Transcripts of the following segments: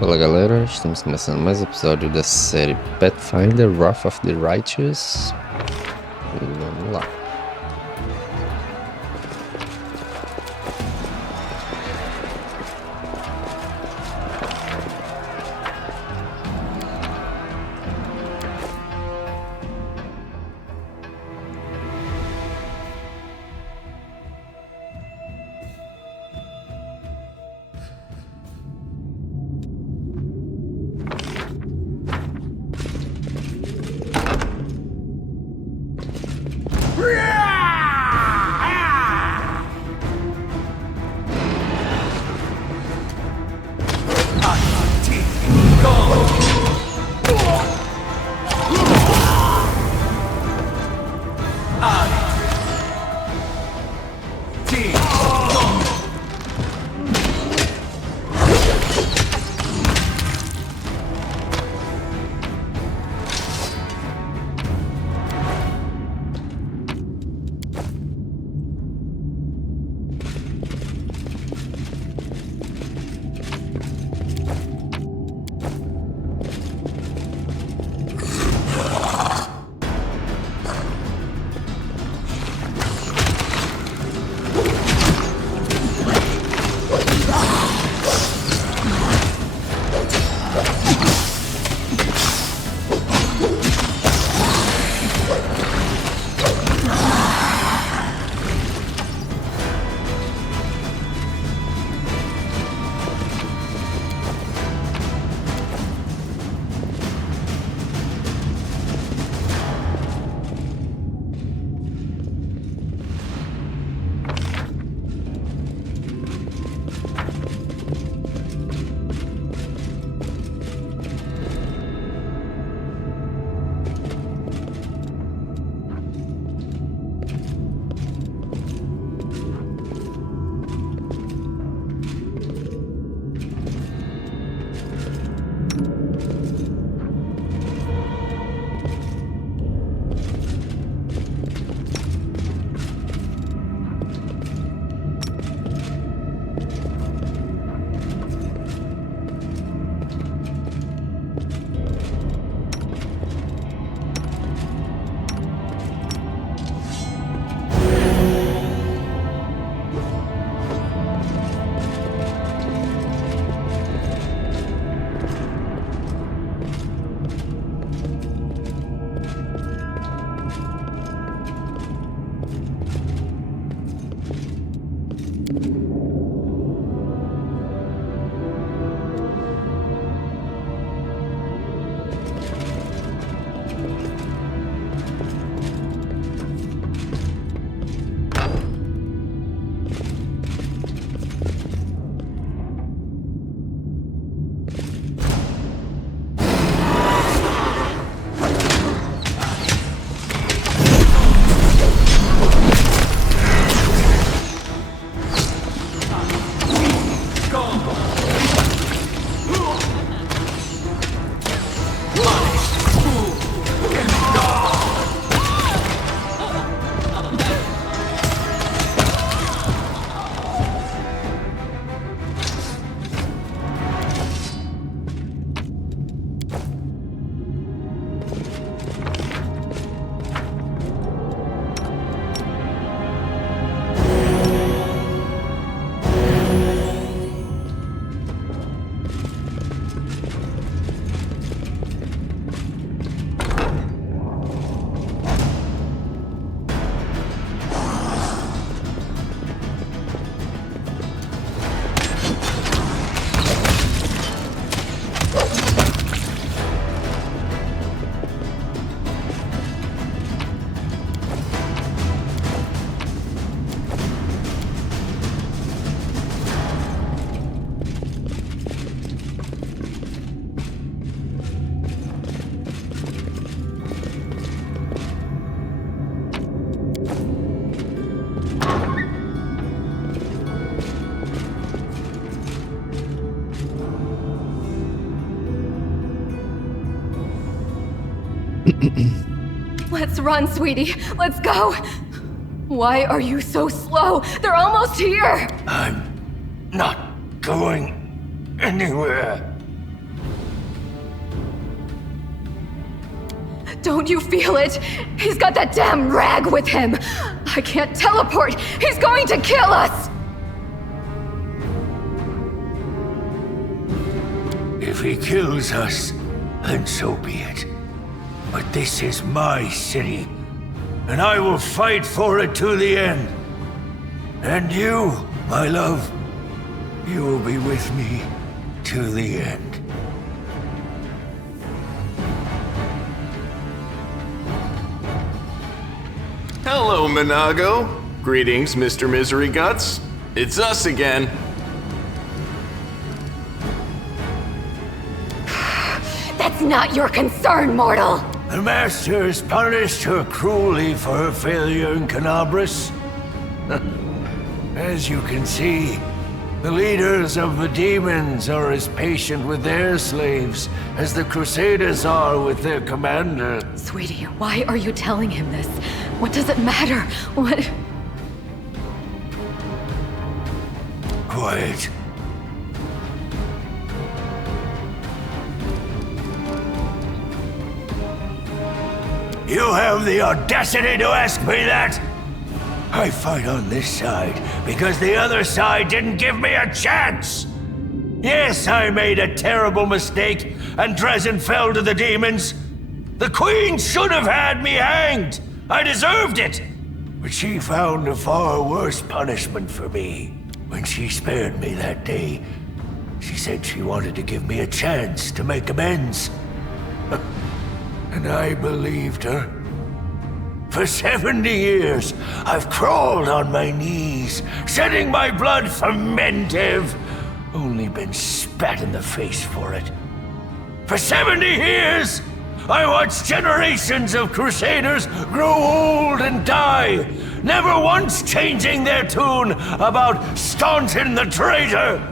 Fala galera, estamos começando mais um episódio da série Pathfinder Wrath of the Righteous. E vamos lá. Let's run, sweetie. Let's go. Why are you so slow? They're almost here. I'm not going anywhere. Don't you feel it? He's got that damn rag with him. I can't teleport. He's going to kill us. If he kills us, then so be it. But this is my city, and I will fight for it to the end. And you, my love, you will be with me to the end. Hello, Minago. Greetings, Mr. Misery Guts. It's us again. That's not your concern, mortal. The Masters punished her cruelly for her failure in Canabras. As you can see, the leaders of the demons are as patient with their slaves as the Crusaders are with their commander. Sweetie, why are you telling him this? What does it matter? What? Quiet. You have the audacity to ask me that? I fight on this side because the other side didn't give me a chance. Yes, I made a terrible mistake and Drezen fell to the demons. The Queen should have had me hanged. I deserved it. But she found a far worse punishment for me. When she spared me that day, she said she wanted to give me a chance to make amends. And I believed her. For 70 years, I've crawled on my knees, shedding my blood for Mendev. Only been spat in the face for it. For 70 years, I watched generations of Crusaders grow old and die, never once changing their tune about staunching the traitor.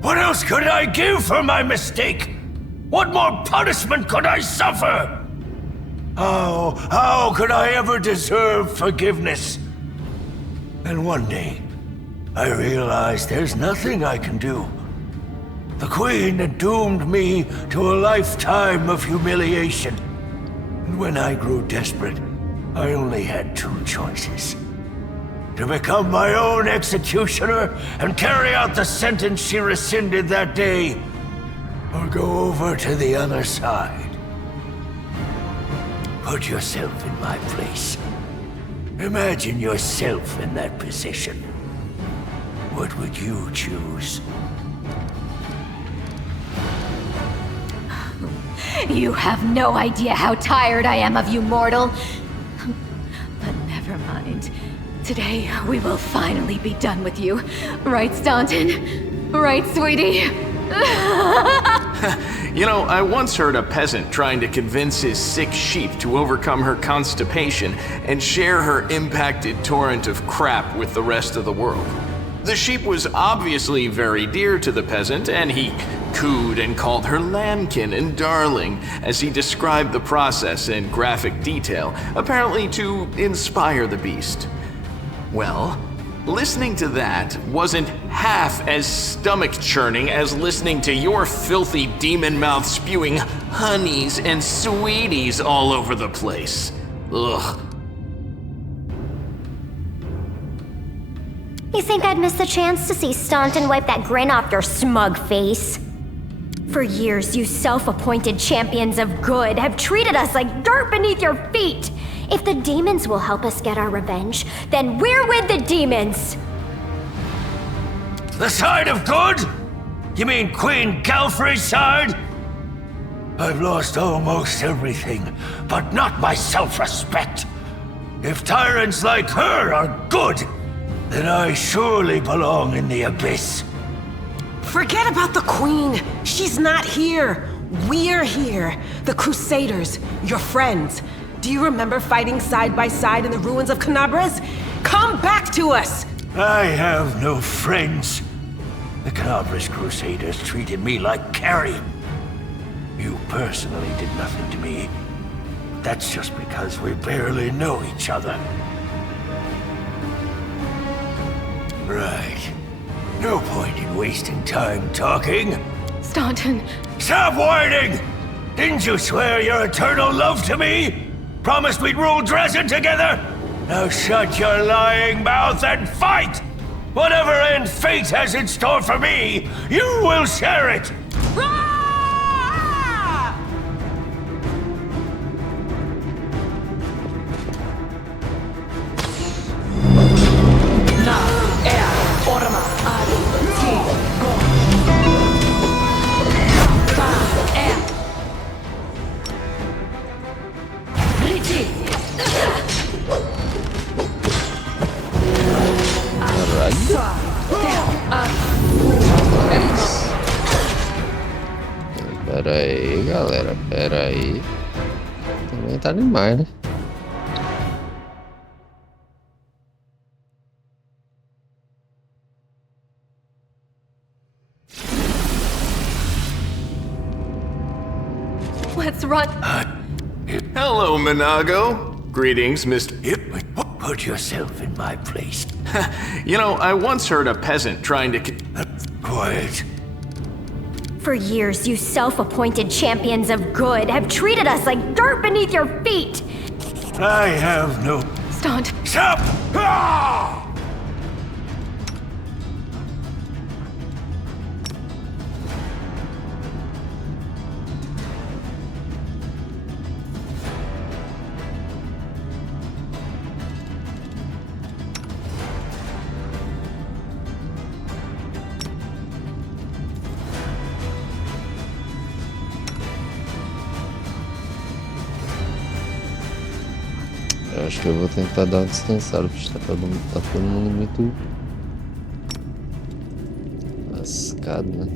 What else could I give for my mistake? What more punishment could I suffer? How could I ever deserve forgiveness? And one day, I realized there's nothing I can do. The Queen had doomed me to a lifetime of humiliation. And when I grew desperate, I only had two choices. To become my own executioner and carry out the sentence she rescinded that day, or go over to the other side. Put yourself in my place. Imagine yourself in that position. What would you choose? You have no idea how tired I am of you, mortal. But never mind. Today, we will finally be done with you. Right, Staunton? Right, sweetie? You know, I once heard a peasant trying to convince his sick sheep to overcome her constipation and share her impacted torrent of crap with the rest of the world. The sheep was obviously very dear to the peasant, and he cooed and called her lambkin and darling as he described the process in graphic detail, apparently to inspire the beast. Well, listening to that wasn't half as stomach-churning as listening to your filthy demon mouth spewing honeys and sweeties all over the place. Ugh. You think I'd miss the chance to see Staunton wipe that grin off your smug face? For years, you self-appointed champions of good have treated us like dirt beneath your feet. If the demons will help us get our revenge, then we're with the demons. The side of good? You mean Queen Galfrey's side? I've lost almost everything, but not my self-respect. If tyrants like her are good, then I surely belong in the abyss. Forget about the Queen. She's not here. We're here. The Crusaders, your friends. Do you remember fighting side by side in the ruins of Canabras? Come back to us! I have no friends. The Canabras Crusaders treated me like carrion. You personally did nothing to me. That's just because we barely know each other. Right. No point in wasting time talking. Staunton. Stop whining! Didn't you swear your eternal love to me? Promised we'd rule Drezen together? Now shut your lying mouth and fight! Whatever end fate has in store for me, you will share it! Pera aí, galera, pera aí. Também tá demais, né? Let's run. Hello, Minago. Greetings, Mr. Put yourself in my place. You know, I once heard a peasant trying to... Quiet. For years, you self-appointed champions of good have treated us like dirt beneath your feet! I have no... Staunton. Stop! Ah! Eu acho que eu vou tentar dar uma descansada, porque tá todo mundo muito lascado, né?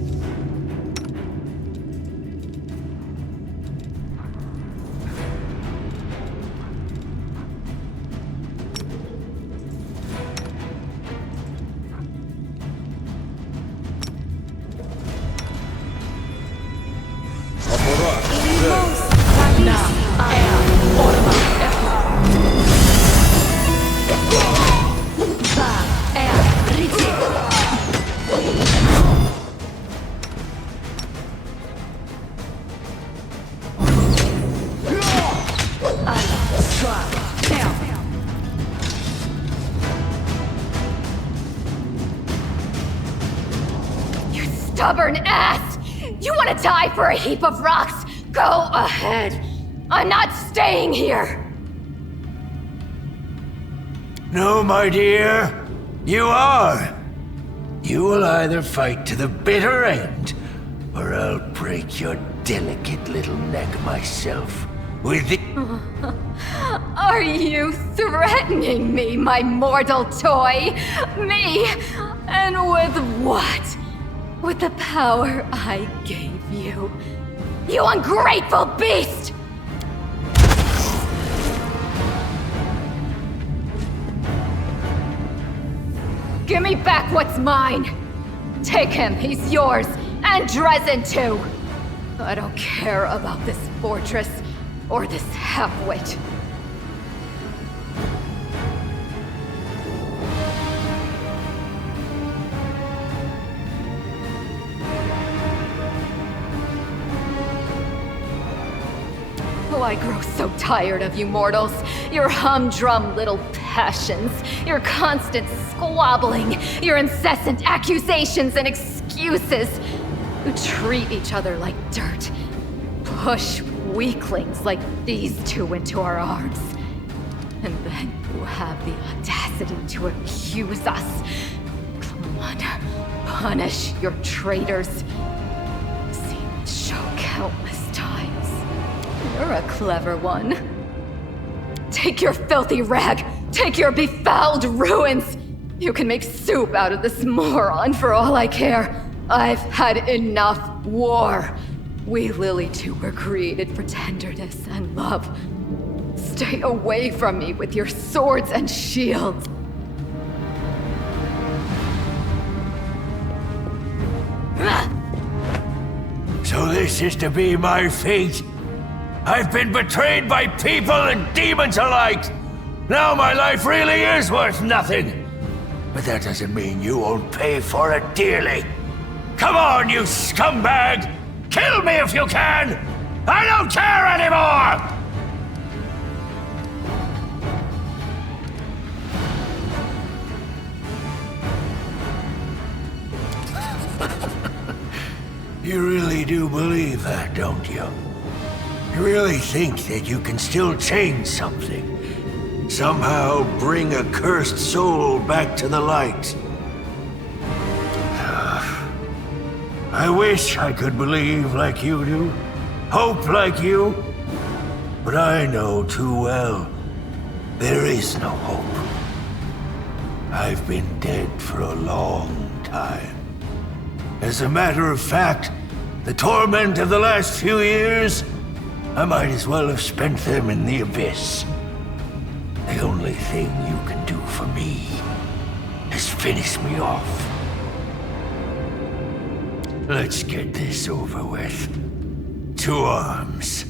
Stubborn ass! You want to die for a heap of rocks? Go ahead. I'm not staying here. No, my dear. You are. You will either fight to the bitter end, or I'll break your delicate little neck myself. With the... Are you threatening me, my mortal toy? Me? And with what? With the power I gave you. You ungrateful beast! Give me back what's mine! Take him, he's yours, and Drezen too! I don't care about this fortress, or this half-wit. Oh, I grow so tired of you mortals. Your humdrum little passions, your constant squabbling, your incessant accusations and excuses. You treat each other like dirt. Push weaklings like these two into our arms. And then you have the audacity to accuse us. Someone punish your traitors. Seen this show countless times. You're a clever one. Take your filthy rag! Take your befouled ruins! You can make soup out of this moron for all I care. I've had enough war. We Lily two were created for tenderness and love. Stay away from me with your swords and shields. So this is to be my fate? I've been betrayed by people and demons alike! Now my life really is worth nothing! But that doesn't mean you won't pay for it dearly! Come on, you scumbag! Kill me if you can! I don't care anymore! You really do believe that, don't you? You really think that you can still change something? Somehow bring a cursed soul back to the light? I wish I could believe like you do, hope like you, but I know too well there is no hope. I've been dead for a long time. As a matter of fact, the torment of the last few years, I might as well have spent them in the abyss. The only thing you can do for me is finish me off. Let's get this over with. To arms.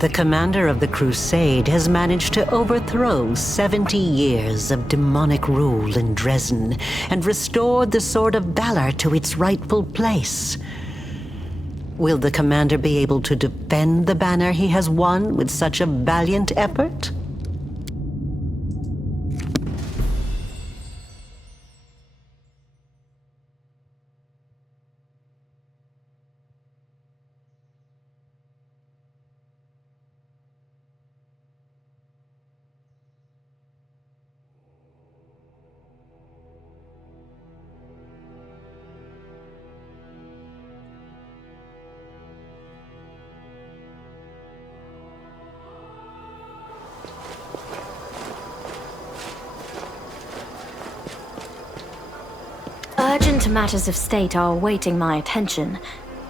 The commander of the Crusade has managed to overthrow 70 years of demonic rule in Drezen and restored the Sword of Valor to its rightful place. Will the commander be able to defend the banner he has won with such a valiant effort? Urgent matters of state are awaiting my attention.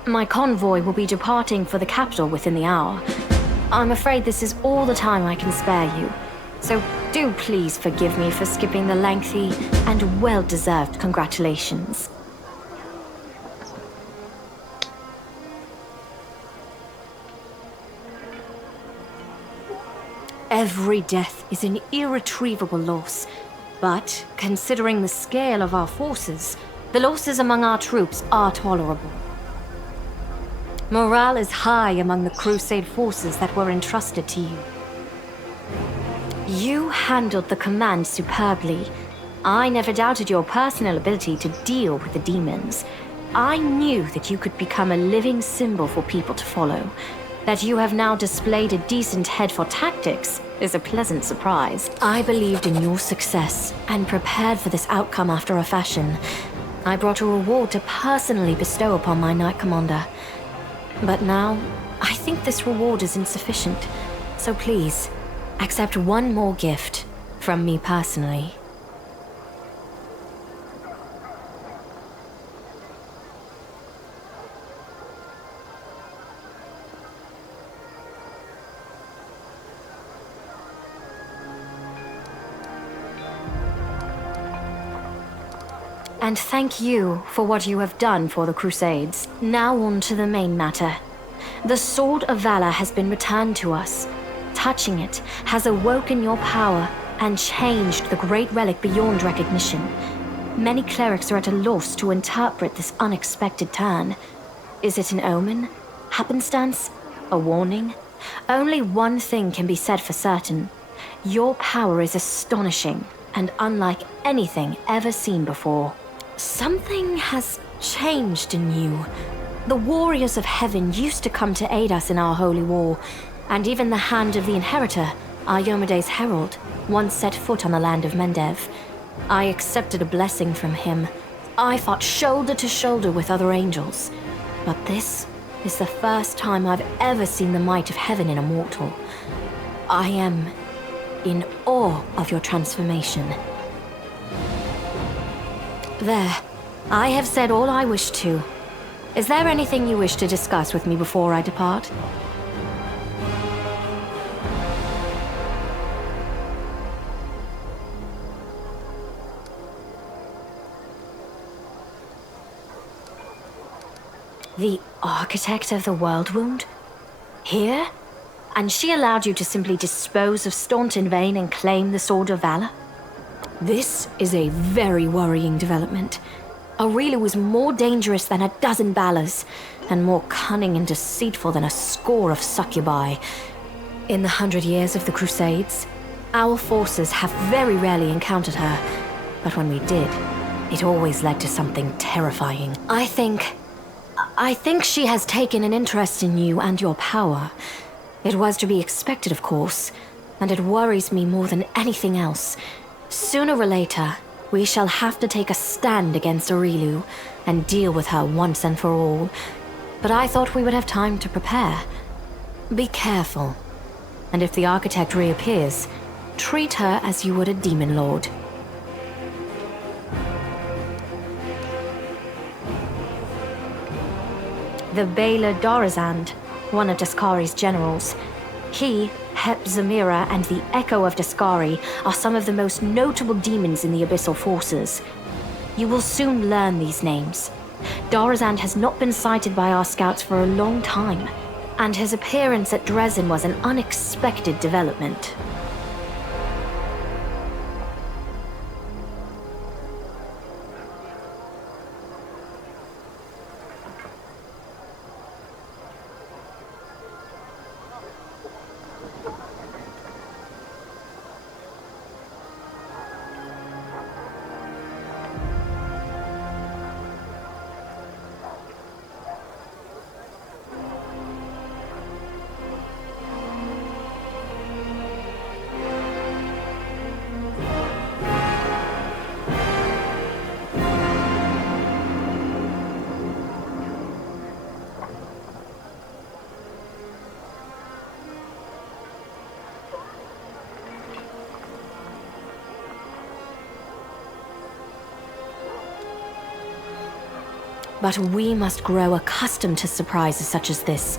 My convoy will be departing for the capital within the hour. I'm afraid this is all the time I can spare you, so do please forgive me for skipping the lengthy and well-deserved congratulations. Every death is an irretrievable loss. But, considering the scale of our forces, the losses among our troops are tolerable. Morale is high among the Crusade forces that were entrusted to you. You handled the command superbly. I never doubted your personal ability to deal with the demons. I knew that you could become a living symbol for people to follow. That you have now displayed a decent head for tactics is a pleasant surprise. I believed in your success and prepared for this outcome after a fashion. I brought a reward to personally bestow upon my Knight Commander. But now, I think this reward is insufficient. So please, accept one more gift from me personally. And thank you for what you have done for the Crusades. Now on to the main matter. The Sword of Valor has been returned to us. Touching it has awoken your power and changed the great relic beyond recognition. Many clerics are at a loss to interpret this unexpected turn. Is it an omen? Happenstance? A warning? Only one thing can be said for certain. Your power is astonishing and unlike anything ever seen before. Something has changed in you. The warriors of heaven used to come to aid us in our holy war, and even the hand of the inheritor, Iomede's herald, once set foot on the land of Mendev. I accepted a blessing from him. I fought shoulder to shoulder with other angels. But this is the first time I've ever seen the might of heaven in a mortal. I am in awe of your transformation. There. I have said all I wish to. Is there anything you wish to discuss with me before I depart? The architect of the world wound? Here? And she allowed you to simply dispose of Staunton Vane and claim the Sword of Valor? This is a very worrying development. Aurelia was more dangerous than a dozen Balors, and more cunning and deceitful than a score of succubi. In the 100 years of the Crusades, our forces have very rarely encountered her, but when we did, it always led to something terrifying. I think she has taken an interest in you and your power. It was to be expected, of course, and it worries me more than anything else. Sooner or later, we shall have to take a stand against Aurelu and deal with her once and for all. But I thought we would have time to prepare. Be careful. And if the architect reappears, treat her as you would a demon lord. The Baylor Dorazand, one of Daskari's generals. He, Hep Zamira, and the Echo of Daskari are some of the most notable demons in the Abyssal Forces. You will soon learn these names. Dorazand has not been sighted by our scouts for a long time. and his appearance at Drezen was an unexpected development. But we must grow accustomed to surprises such as this.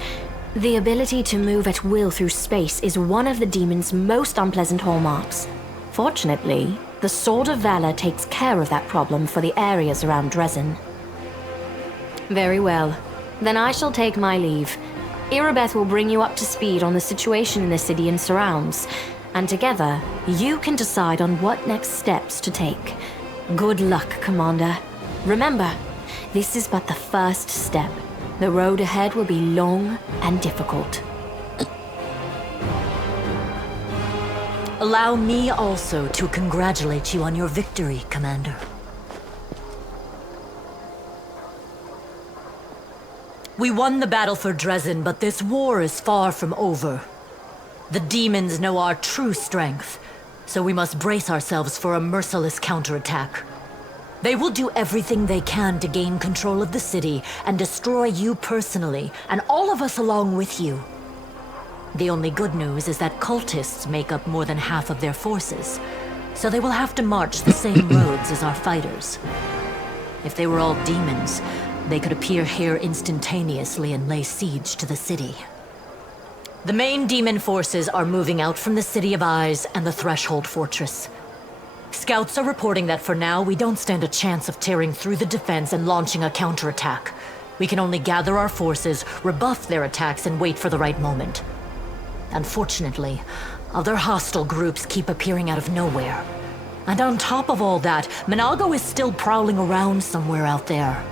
The ability to move at will through space is one of the demon's most unpleasant hallmarks. Fortunately, the Sword of Valor takes care of that problem for the areas around Drezen. Very well. Then I shall take my leave. Irabeth will bring you up to speed on the situation in the city and surrounds, and together, you can decide on what next steps to take. Good luck, Commander. Remember, this is but the first step. The road ahead will be long and difficult. Allow me also to congratulate you on your victory, Commander. We won the battle for Drezen, but this war is far from over. The demons know our true strength, so we must brace ourselves for a merciless counterattack. They will do everything they can to gain control of the city and destroy you personally, and all of us along with you. The only good news is that cultists make up more than half of their forces, so they will have to march the same roads as our fighters. If they were all demons, they could appear here instantaneously and lay siege to the city. The main demon forces are moving out from the City of Eyes and the Threshold Fortress. Scouts are reporting that for now, we don't stand a chance of tearing through the defense and launching a counterattack. We can only gather our forces, rebuff their attacks, and wait for the right moment. Unfortunately, other hostile groups keep appearing out of nowhere. And on top of all that, Minago is still prowling around somewhere out there.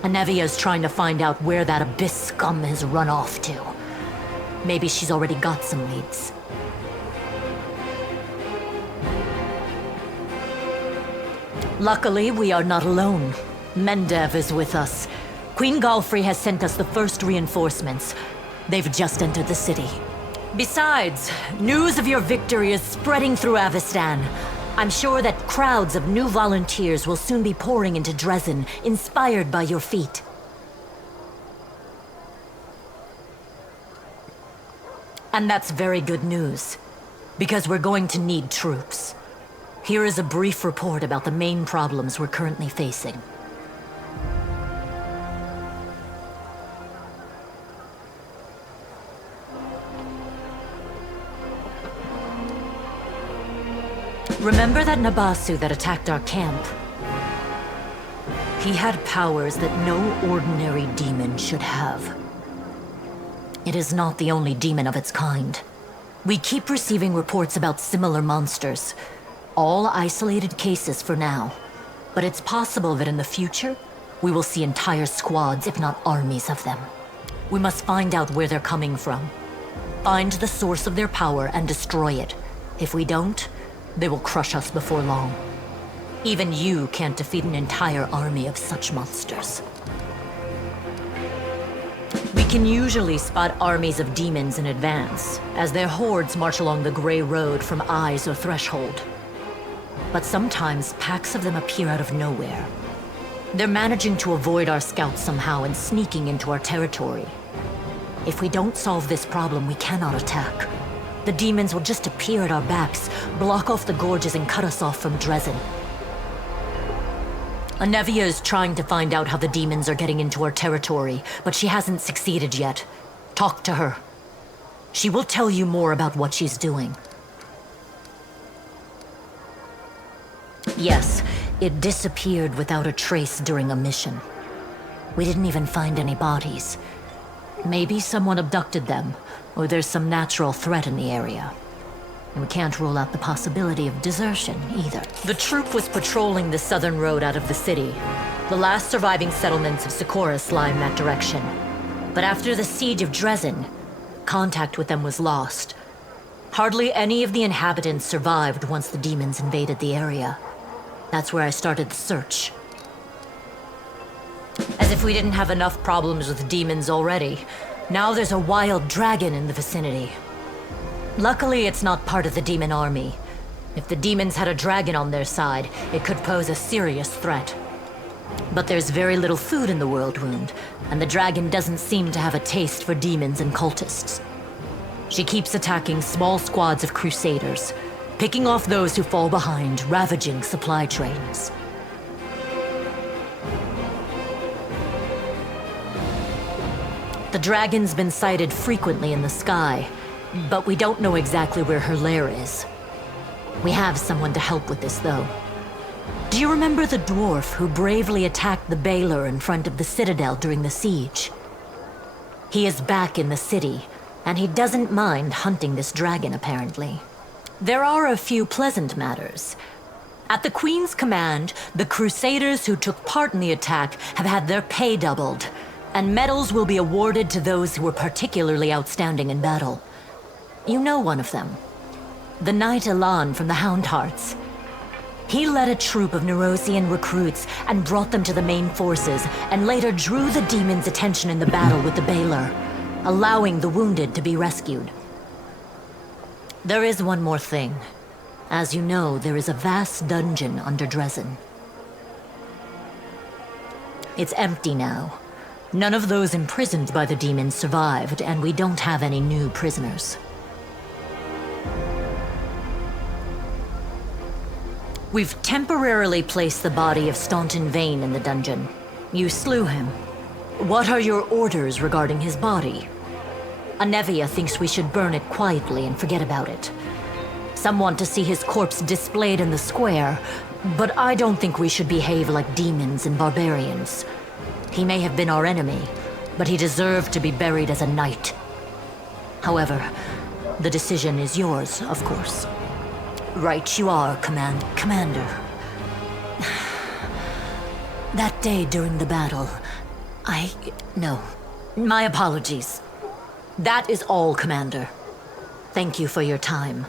Anevia is trying to find out where that Abyss scum has run off to. Maybe she's already got some leads. Luckily, we are not alone. Mendev is with us. Queen Galfrey has sent us the first reinforcements. They've just entered the city. Besides, news of your victory is spreading through Avestan. I'm sure that crowds of new volunteers will soon be pouring into Drezen, inspired by your feat. And that's very good news, because we're going to need troops. Here is a brief report about the main problems we're currently facing. Remember that Nabasu that attacked our camp? He had powers that no ordinary demon should have. It is not the only demon of its kind. We keep receiving reports about similar monsters. All isolated cases for now. But it's possible that in the future, we will see entire squads, if not armies of them. We must find out where they're coming from. Find the source of their power and destroy it. If we don't, they will crush us before long. Even you can't defeat an entire army of such monsters. We can usually spot armies of demons in advance, as their hordes march along the gray road from Eyes or Threshold. But sometimes packs of them appear out of nowhere. They're managing to avoid our scouts somehow and sneaking into our territory. If we don't solve this problem, we cannot attack. The demons will just appear at our backs, block off the gorges and cut us off from Drezen. Anevia is trying to find out how the demons are getting into our territory, but she hasn't succeeded yet. Talk to her. She will tell you more about what she's doing. Yes, it disappeared without a trace during a mission. We didn't even find any bodies. Maybe someone abducted them, or there's some natural threat in the area. And we can't rule out the possibility of desertion, either. The troop was patrolling the southern road out of the city. The last surviving settlements of Socorus lie in that direction. But after the siege of Drezen, contact with them was lost. Hardly any of the inhabitants survived once the demons invaded the area. That's where I started the search. As if we didn't have enough problems with demons already, now there's a wild dragon in the vicinity. Luckily, it's not part of the demon army. If the demons had a dragon on their side, it could pose a serious threat. But there's very little food in the World Wound, and the dragon doesn't seem to have a taste for demons and cultists. She keeps attacking small squads of crusaders, picking off those who fall behind, ravaging supply trains. The dragon's been sighted frequently in the sky, but we don't know exactly where her lair is. We have someone to help with this, though. Do you remember the dwarf who bravely attacked the Baylor in front of the citadel during the siege? He is back in the city, and he doesn't mind hunting this dragon, apparently. There are a few pleasant matters. At the Queen's command, the crusaders who took part in the attack have had their pay doubled, and medals will be awarded to those who were particularly outstanding in battle. You know one of them. The Knight Elan from the Houndhearts. He led a troop of Nerosian recruits and brought them to the main forces, and later drew the demons' attention in the battle with the Baylor, allowing the wounded to be rescued. There is one more thing. As you know, there is a vast dungeon under Drezen. It's empty now. None of those imprisoned by the demons survived, and we don't have any new prisoners. We've temporarily placed the body of Staunton Vane in the dungeon. You slew him. What are your orders regarding his body? Anevia thinks we should burn it quietly and forget about it. Some want to see his corpse displayed in the square, but I don't think we should behave like demons and barbarians. He may have been our enemy, but he deserved to be buried as a knight. However, the decision is yours, of course. Right you are, Commander. That day during the battle, No. My apologies. That is all, Commander. Thank you for your time.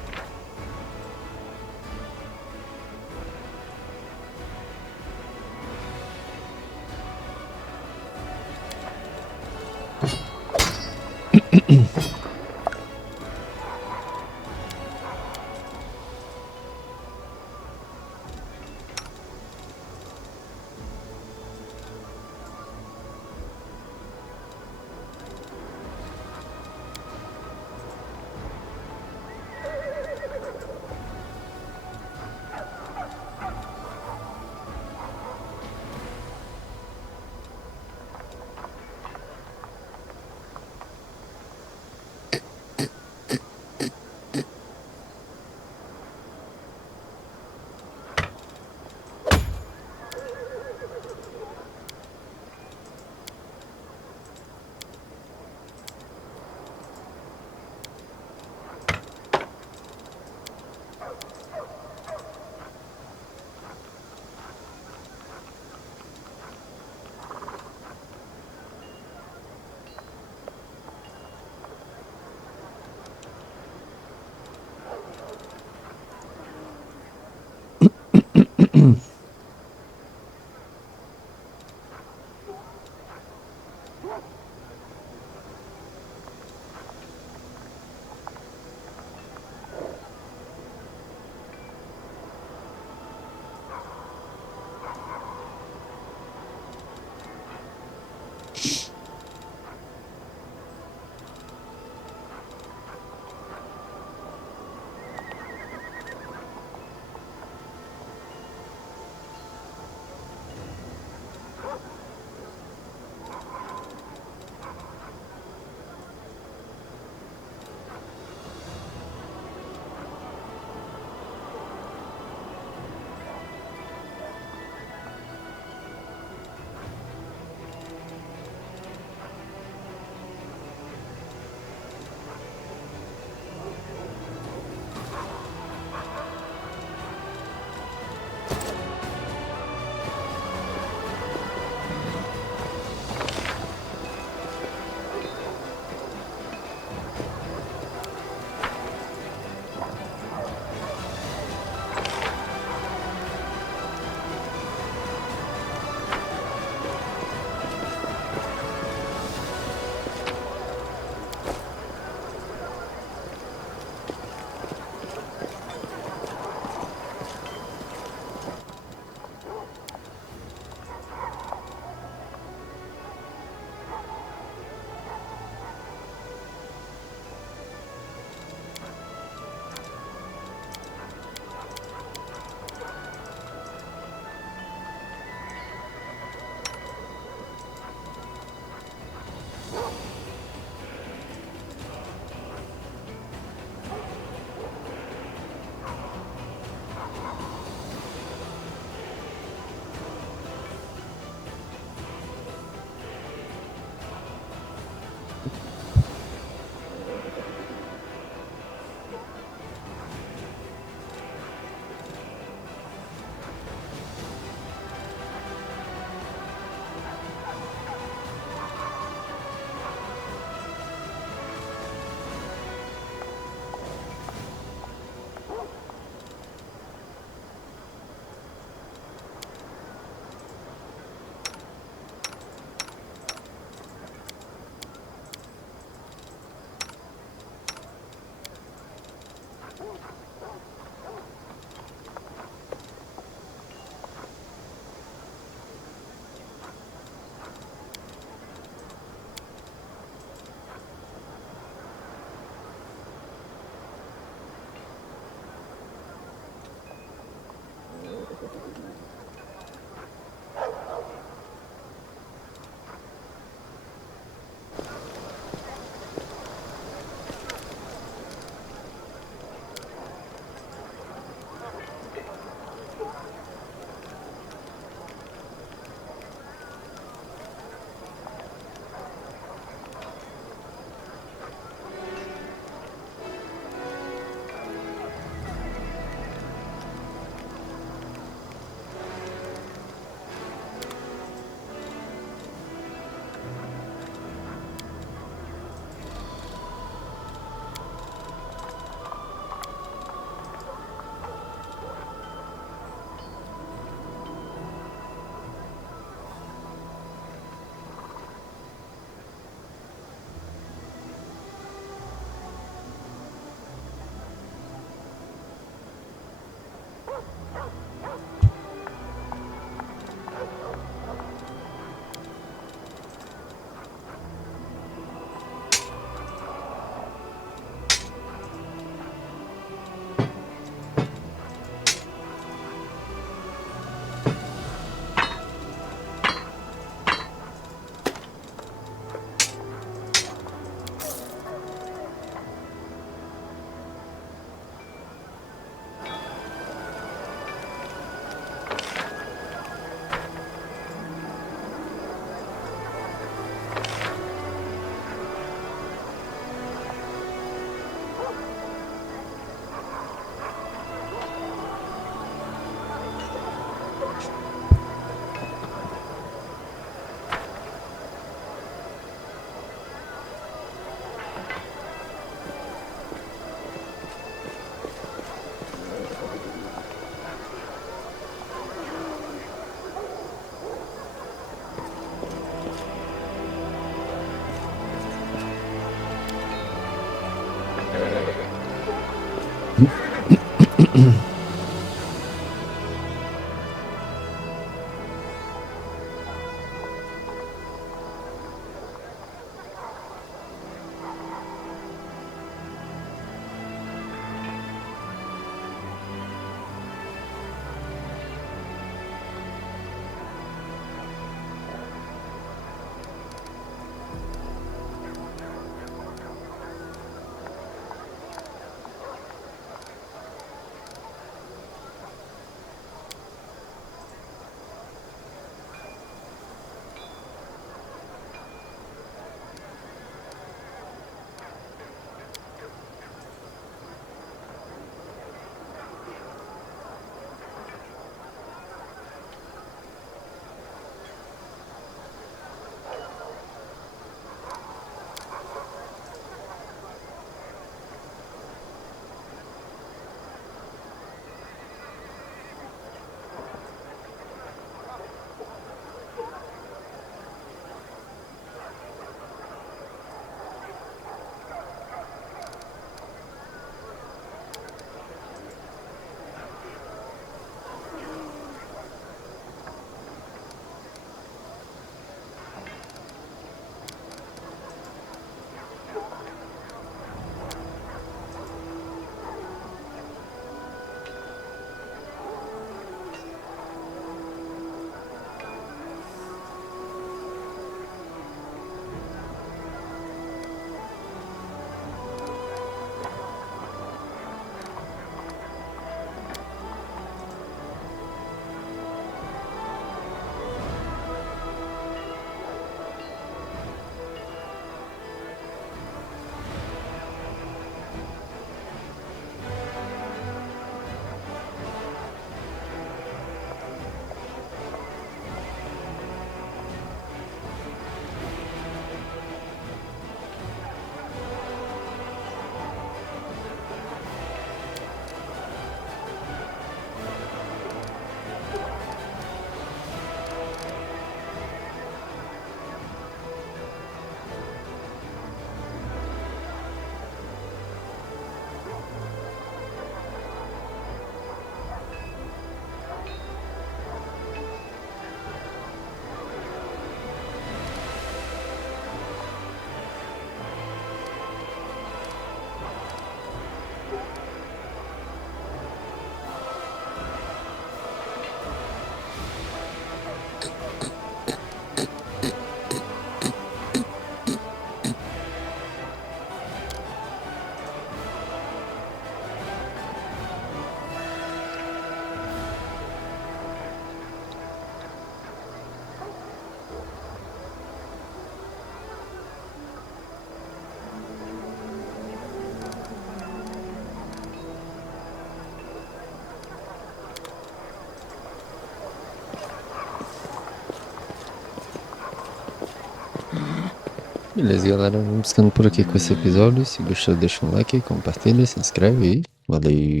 Beleza, galera, vamos ficando por aqui com esse episódio. Se gostou, deixa um like, compartilha, se inscreve e valeu!